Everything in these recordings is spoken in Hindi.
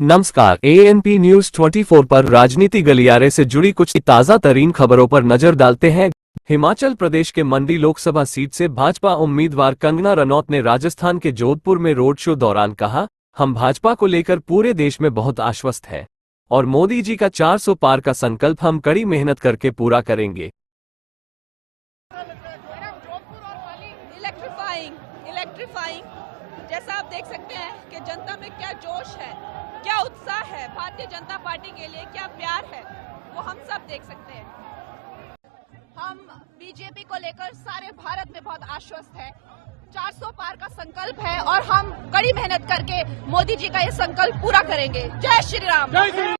नमस्कार। एएनपी न्यूज 24 पर राजनीति गलियारे से जुड़ी कुछ ताजा तरीन खबरों पर नजर डालते हैं। हिमाचल प्रदेश के मंडी लोकसभा सीट से भाजपा उम्मीदवार कंगना रनौत ने राजस्थान के जोधपुर में रोड शो दौरान कहा, हम भाजपा को लेकर पूरे देश में बहुत आश्वस्त हैं और मोदी जी का 400 पार का संकल्प हम कड़ी मेहनत करके पूरा करेंगे। इलेक्ट्रीफाइंग जैसा आप देख सकते हैं कि जनता में क्या जोश है, क्या उत्साह है, भारतीय जनता पार्टी के लिए क्या प्यार है, वो हम सब देख सकते हैं। हम बीजेपी को लेकर सारे भारत में बहुत आश्वस्त है। 400 पार का संकल्प है और हम कड़ी मेहनत करके मोदी जी का ये संकल्प पूरा करेंगे। जय श्री राम।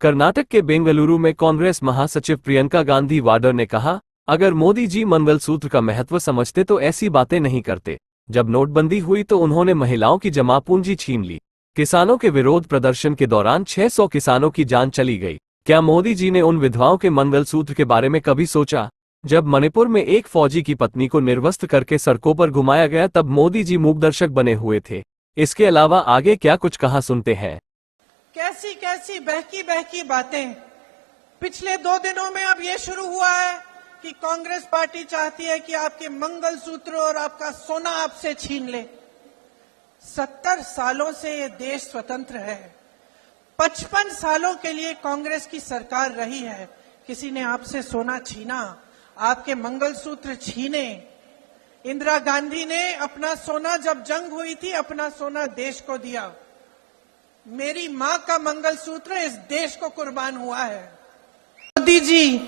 कर्नाटक के बेंगलुरु में कांग्रेस महासचिव प्रियंका गांधी वाड्रा ने कहा, अगर मोदी जी मंगलसूत्र का महत्व समझते तो ऐसी बातें नहीं करते। जब नोटबंदी हुई तो उन्होंने महिलाओं की जमा पूंजी छीन ली। किसानों के विरोध प्रदर्शन के दौरान 600 किसानों की जान चली गई। क्या मोदी जी ने उन विधवाओं के मंगलसूत्र के बारे में कभी सोचा? जब मणिपुर में एक फौजी की पत्नी को निर्वस्त्र करके सड़कों पर घुमाया गया तब मोदी जी मूकदर्शक बने हुए थे। इसके अलावा आगे क्या कुछ कहा, सुनते हैं। कैसी कैसी बहकी बहकी बातें पिछले 2 दिनों में अब ये शुरू हुआ है कि कांग्रेस पार्टी चाहती है कि आपके मंगलसूत्र और आपका सोना आपसे छीन ले। 70 सालों से ये देश स्वतंत्र है। 55 सालों के लिए कांग्रेस की सरकार रही है। किसी ने आपसे सोना छीना, आपके मंगलसूत्र छीने? इंदिरा गांधी ने अपना सोना, जब जंग हुई थी, अपना सोना देश को दिया। मेरी मां का मंगलसूत्र इस देश को कुर्बान हुआ है। मोदी जी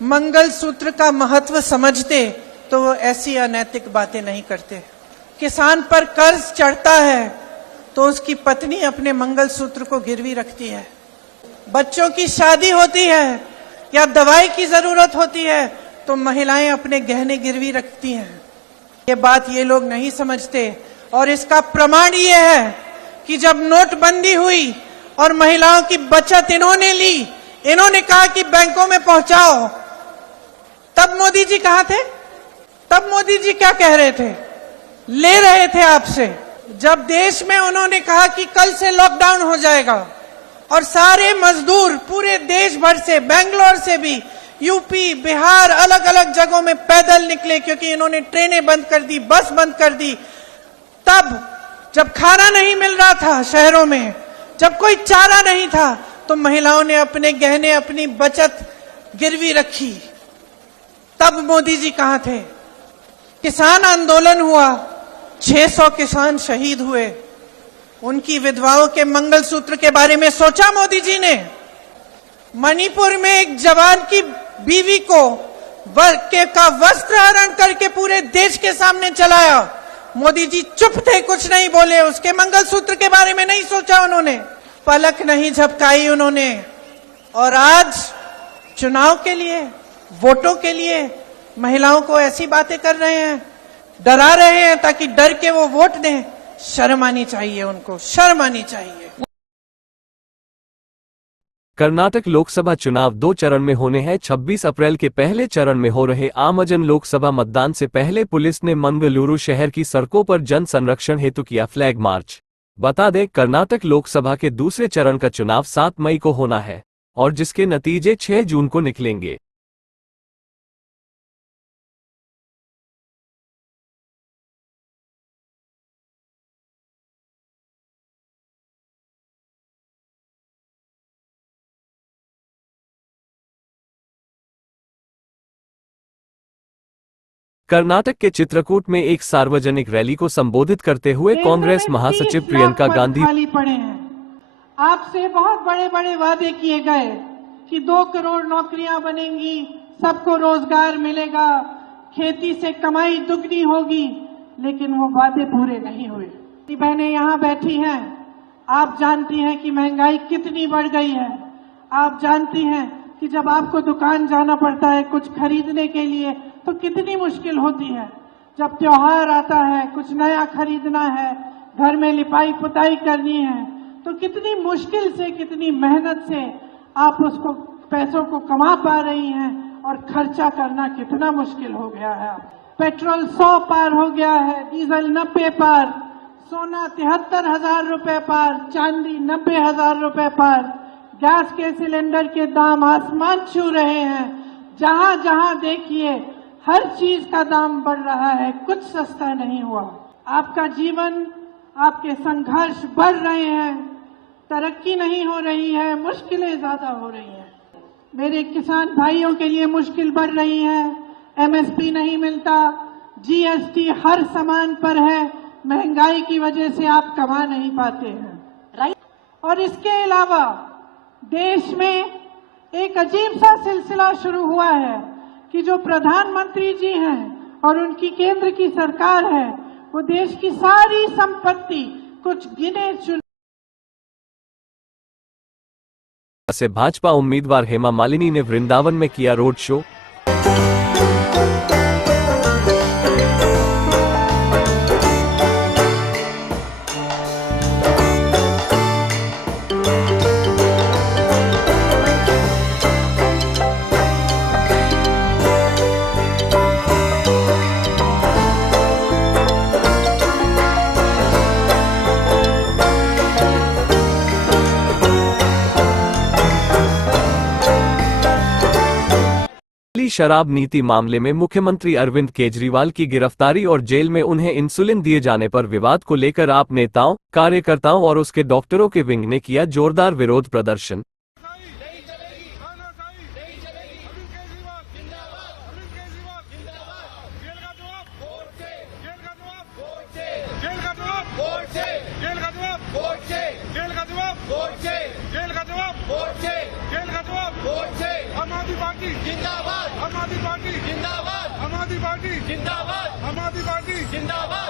मंगलसूत्र का महत्व समझते तो वो ऐसी अनैतिक बातें नहीं करते। किसान पर कर्ज चढ़ता है तो उसकी पत्नी अपने मंगलसूत्र को गिरवी रखती है। बच्चों की शादी होती है या दवाई की जरूरत होती है तो महिलाएं अपने गहने गिरवी रखती हैं। ये बात ये लोग नहीं समझते और इसका प्रमाण ये है कि जब नोटबंदी हुई और महिलाओं की बचत इन्होंने ली, इन्होंने कहा कि बैंकों में पहुंचाओ, तब मोदी जी कहां थे? तब मोदी जी क्या कह रहे थे? ले रहे थे आपसे। जब देश में उन्होंने कहा कि कल से लॉकडाउन हो जाएगा और सारे मजदूर पूरे देश भर से, बेंगलोर से भी, यूपी, बिहार, अलग अलग जगहों में पैदल निकले क्योंकि इन्होंने ट्रेनें बंद कर दी, बस बंद कर दी। तब जब खाना नहीं मिल रहा था शहरों में, जब कोई चारा नहीं था, तो महिलाओं ने अपने गहने, अपनी बचत गिरवी रखी। तब मोदी जी कहां थे? किसान आंदोलन हुआ, 600 किसान शहीद हुए। उनकी विधवाओं के मंगलसूत्र के बारे में सोचा मोदी जी ने? मणिपुर में एक जवान की बीवी को का वस्त्र हरण करके पूरे देश के सामने चलाया। मोदी जी चुप थे, कुछ नहीं बोले। उसके मंगलसूत्र के बारे में नहीं सोचा उन्होंने, पलक नहीं झपकाई उन्होंने। और आज चुनाव के लिए, वोटों के लिए महिलाओं को ऐसी बातें कर रहे हैं, डरा रहे हैं ताकि डर के वो वोट दें। शर्म आनी चाहिए उनको, शर्म आनी चाहिए। कर्नाटक लोकसभा चुनाव 2 चरण में होने हैं। 26 अप्रैल के पहले चरण में हो रहे आमजन लोकसभा मतदान से पहले पुलिस ने मंगलुरु शहर की सड़कों पर जन संरक्षण हेतु किया फ्लैग मार्च। बता दें, कर्नाटक लोकसभा के दूसरे चरण का चुनाव 7 मई को होना है और जिसके नतीजे 6 जून को निकलेंगे। कर्नाटक के चित्रकूट में एक सार्वजनिक रैली को संबोधित करते हुए कांग्रेस महासचिव प्रियंका गांधी खाली पड़े हैं। आपसे बहुत बड़े बड़े वादे किए गए कि 2 करोड़ नौकरियां बनेंगी, सबको रोजगार मिलेगा, खेती से कमाई दुगनी होगी, लेकिन वो वादे पूरे नहीं हुए। बहनें यहाँ बैठी हैं, आप जानती हैं कि महंगाई कितनी बढ़ गई है। आप जानती हैं कि जब आपको दुकान जाना पड़ता है कुछ खरीदने के लिए तो कितनी मुश्किल होती है। जब त्योहार आता है, कुछ नया खरीदना है, घर में लिपाई पुताई करनी है, तो कितनी मुश्किल से, कितनी मेहनत से आप उसको पैसों को कमा पा रही हैं और खर्चा करना कितना मुश्किल हो गया है। पेट्रोल 100 पार हो गया है, डीजल 90 पार, सोना 73,000 रुपए पार, चांदी 90,000 रुपए पार, गैस के सिलेंडर के दाम आसमान छू रहे हैं। जहां जहां देखिए हर चीज का दाम बढ़ रहा है, कुछ सस्ता नहीं हुआ। आपका जीवन, आपके संघर्ष बढ़ रहे हैं, तरक्की नहीं हो रही है, मुश्किलें ज्यादा हो रही हैं। मेरे किसान भाइयों के लिए मुश्किल बढ़ रही है, एमएसपी नहीं मिलता, जीएसटी हर सामान पर है, महंगाई की वजह से आप कमा नहीं पाते हैं, राइट। और इसके अलावा देश में एक अजीब सा सिलसिला शुरू हुआ है कि जो प्रधानमंत्री जी हैं और उनकी केंद्र की सरकार है, वो देश की सारी संपत्ति कुछ गिने चुने से भाजपा उम्मीदवार हेमा मालिनी ने वृंदावन में किया रोड शो। शराब नीति मामले में मुख्यमंत्री अरविंद केजरीवाल की गिरफ्तारी और जेल में उन्हें इंसुलिन दिए जाने पर विवाद को लेकर आप नेताओं, कार्यकर्ताओं और उसके डॉक्टरों के विंग ने किया जोरदार विरोध प्रदर्शन।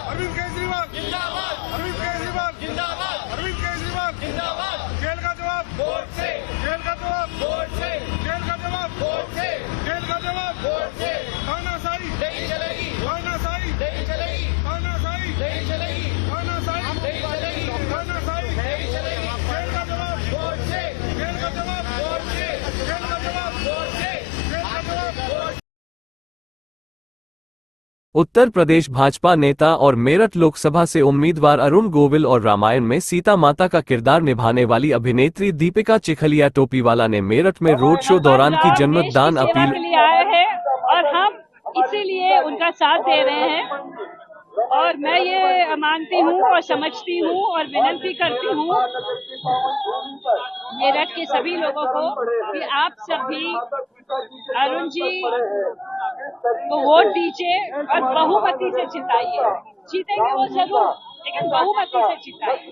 अरविंद केजरीवाल जिंदाबाद, अरविंद केजरीवाल जिंदाबाद, अरविंद केजरीवाल जिंदाबाद। जेल का जवाब वोट से, जेल का जवाब वोट से, जेल का जवाब वोट से, जेल का जवाब वोट से। तानाशाही नहीं चलेगी, तानाशाही नहीं चलेगी, तानाशाही नहीं चलेगी, तानाशाही नहीं चलेगी, तानाशाही नहीं चलेगी। जेल का जवाब वोट से, जेल का जवाब वोट से, जेल का जवाब वोट से, जेल का जवाब वोट। उत्तर प्रदेश भाजपा नेता और मेरठ लोकसभा से उम्मीदवार अरुण गोविल और रामायण में सीता माता का किरदार निभाने वाली अभिनेत्री दीपिका चिखलिया टोपीवाला ने मेरठ में रोड शो दौरान की जन्मदान अपील के लिए आए हैं और हम इसीलिए उनका साथ दे रहे हैं। और मैं ये मानती हूँ और समझती हूँ और विनती करती हूँ मेरठ के सभी लोगों को कि आप सब भी अरुण जी को वोट दीजिए और बहुमती से जिताइए। जीतेंगे वो जरूर, लेकिन बहुमती से जिताइए।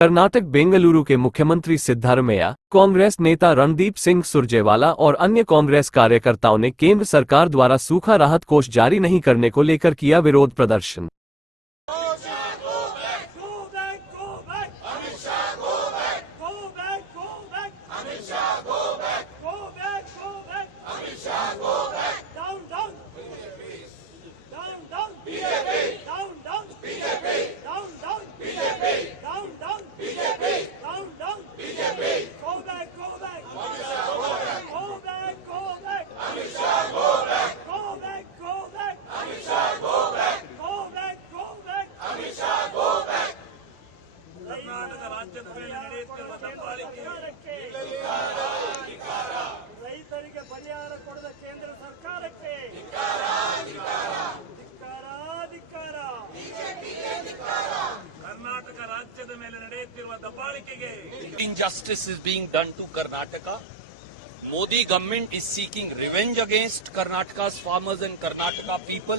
कर्नाटक बेंगलुरु के मुख्यमंत्री सिद्धरामैया, कांग्रेस नेता रणदीप सिंह सुरजेवाला और अन्य कांग्रेस कार्यकर्ताओं ने केंद्र सरकार द्वारा सूखा राहत कोष जारी नहीं करने को लेकर किया विरोध प्रदर्शन। ರೈತರಿಗೆ ಪರಿಹಾರ ಕೊಡದ ಕೇಂದ್ರ ಸರ್ಕಾರಕ್ಕೆ ಕರ್ನಾಟಕ ರಾಜ್ಯದ ಮೇಲೆ ನಡೆಯುತ್ತಿರುವ ದಬ್ಬಾಳಿಕೆಗೆ injustice is being done to Karnataka. Modi government is seeking revenge against Karnataka's farmers and Karnataka people.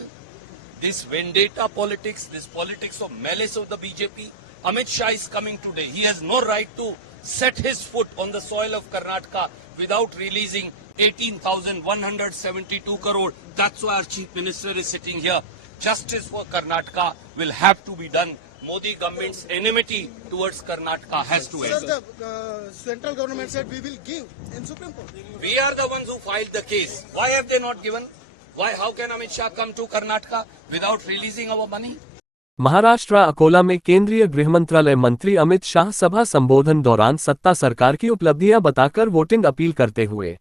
This vendetta politics, this politics of malice of the BJP. Amit Shah is coming today. He has no right to set his foot on the soil of Karnataka without releasing 18,172 crore. That's why our Chief Minister is sitting here. Justice for Karnataka will have to be done. Modi government's enmity towards Karnataka has to end. Sir, the central government said we will give in Supreme Court. We are the ones who filed the case. Why have they not given? Why? How can Amit Shah come to Karnataka without releasing our money? Maharashtra Akola में केंद्रीय गृह मंत्रालय मंत्री अमित शाह सभा संबोधन दौरान सत्ता सरकार की उपलब्धियां बताकर वोटिंग अपील करते हुए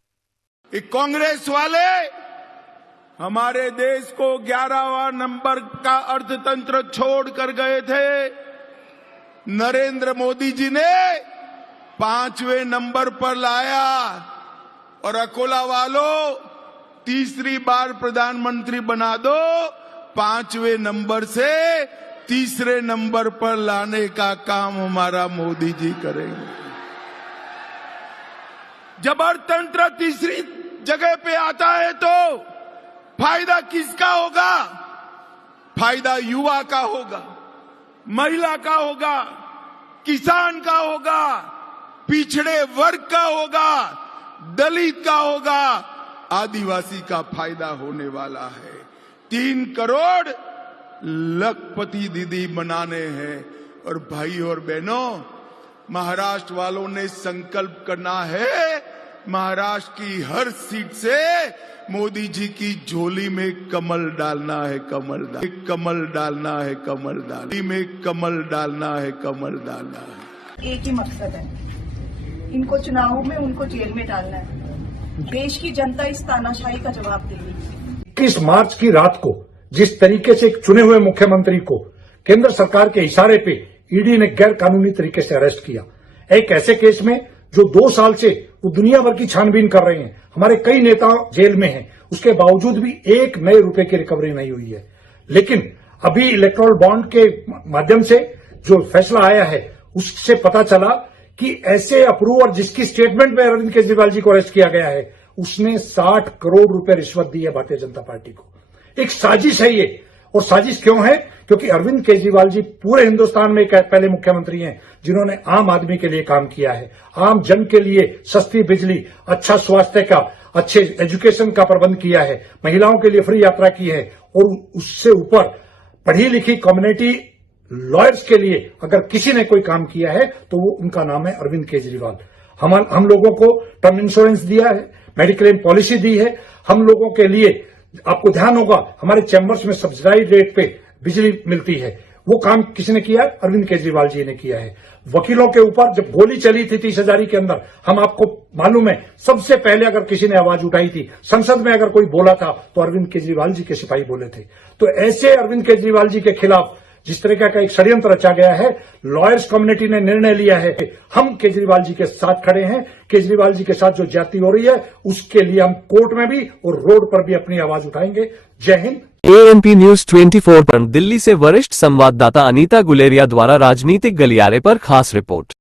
कांग्रेस वाले हमारे देश को 11वां नंबर का अर्थतंत्र छोड़कर गए थे। नरेंद्र मोदी जी ने 5वें नंबर पर लाया और अकोला वालों तीसरी बार प्रधानमंत्री बना दो। 5वें नंबर से तीसरे नंबर पर लाने का काम हमारा मोदी जी करेंगे। जब अर्थतंत्र तीसरी जगह पे आता है तो फायदा किसका होगा? फायदा युवा का होगा, महिला का होगा, किसान का होगा, पिछड़े वर्ग का होगा, दलित का होगा, आदिवासी का फायदा होने वाला है। 3 करोड़ लखपति दीदी बनाने हैं। और भाई और बहनों, महाराष्ट्र वालों ने संकल्प करना है महाराष्ट्र की हर सीट से मोदी जी की झोली में कमल डालना है। कमल डालना है। में कमल डालना है। एक ही मकसद है, इनको चुनावों में उनको जेल में डालना है। देश की जनता इस तानाशाही का जवाब देगी। 21 मार्च की रात को जिस तरीके से एक चुने हुए मुख्यमंत्री को केंद्र सरकार के इशारे पे ईडी ने गैर कानूनी तरीके से अरेस्ट किया, एक ऐसे केस में जो 2 साल से वो दुनिया भर की छानबीन कर रहे हैं, हमारे कई नेता जेल में हैं, उसके बावजूद भी एक नए रुपए की रिकवरी नहीं हुई है। लेकिन अभी इलेक्टोरल बॉन्ड के माध्यम से जो फैसला आया है उससे पता चला कि ऐसे अप्रूवर जिसकी स्टेटमेंट में अरविंद केजरीवाल जी को अरेस्ट किया गया है, उसने 60 करोड़ रुपए रिश्वत दी है भारतीय जनता पार्टी को। एक साजिश है ये। और साजिश क्यों है? क्योंकि अरविंद केजरीवाल जी पूरे हिंदुस्तान में एक पहले मुख्यमंत्री हैं जिन्होंने आम आदमी के लिए काम किया है, आम जन के लिए सस्ती बिजली, अच्छा स्वास्थ्य का, अच्छे एजुकेशन का प्रबंध किया है, महिलाओं के लिए फ्री यात्रा की है। और उससे ऊपर पढ़ी लिखी कम्युनिटी लॉयर्स के लिए अगर किसी ने कोई काम किया है तो वो उनका नाम है अरविंद केजरीवाल। हम लोगों को टर्म इंश्योरेंस दिया है, मेडिक्लेम पॉलिसी दी है। हम लोगों के लिए, आपको ध्यान होगा, हमारे चैम्बर्स में सब्सिडाइज रेट पे बिजली मिलती है। वो काम किसने किया है? अरविंद केजरीवाल जी ने किया है। वकीलों के ऊपर जब गोली चली थी 30,000 के अंदर, हम आपको मालूम है सबसे पहले अगर किसी ने आवाज उठाई थी, संसद में अगर कोई बोला था तो अरविंद केजरीवाल जी के सिपाही बोले थे। तो ऐसे अरविंद केजरीवाल जी के खिलाफ जिस तरीके का एक षड्यंत्र रचा गया है, लॉयर्स कम्युनिटी ने निर्णय लिया है कि हम केजरीवाल जी के साथ खड़े हैं। केजरीवाल जी के साथ जो ज्यादती हो रही है उसके लिए हम कोर्ट में भी और रोड पर भी अपनी आवाज उठाएंगे। जय हिंद। ANP न्यूज 24 पर दिल्ली से वरिष्ठ संवाददाता अनीता गुलेरिया द्वारा राजनीतिक गलियारे पर खास रिपोर्ट।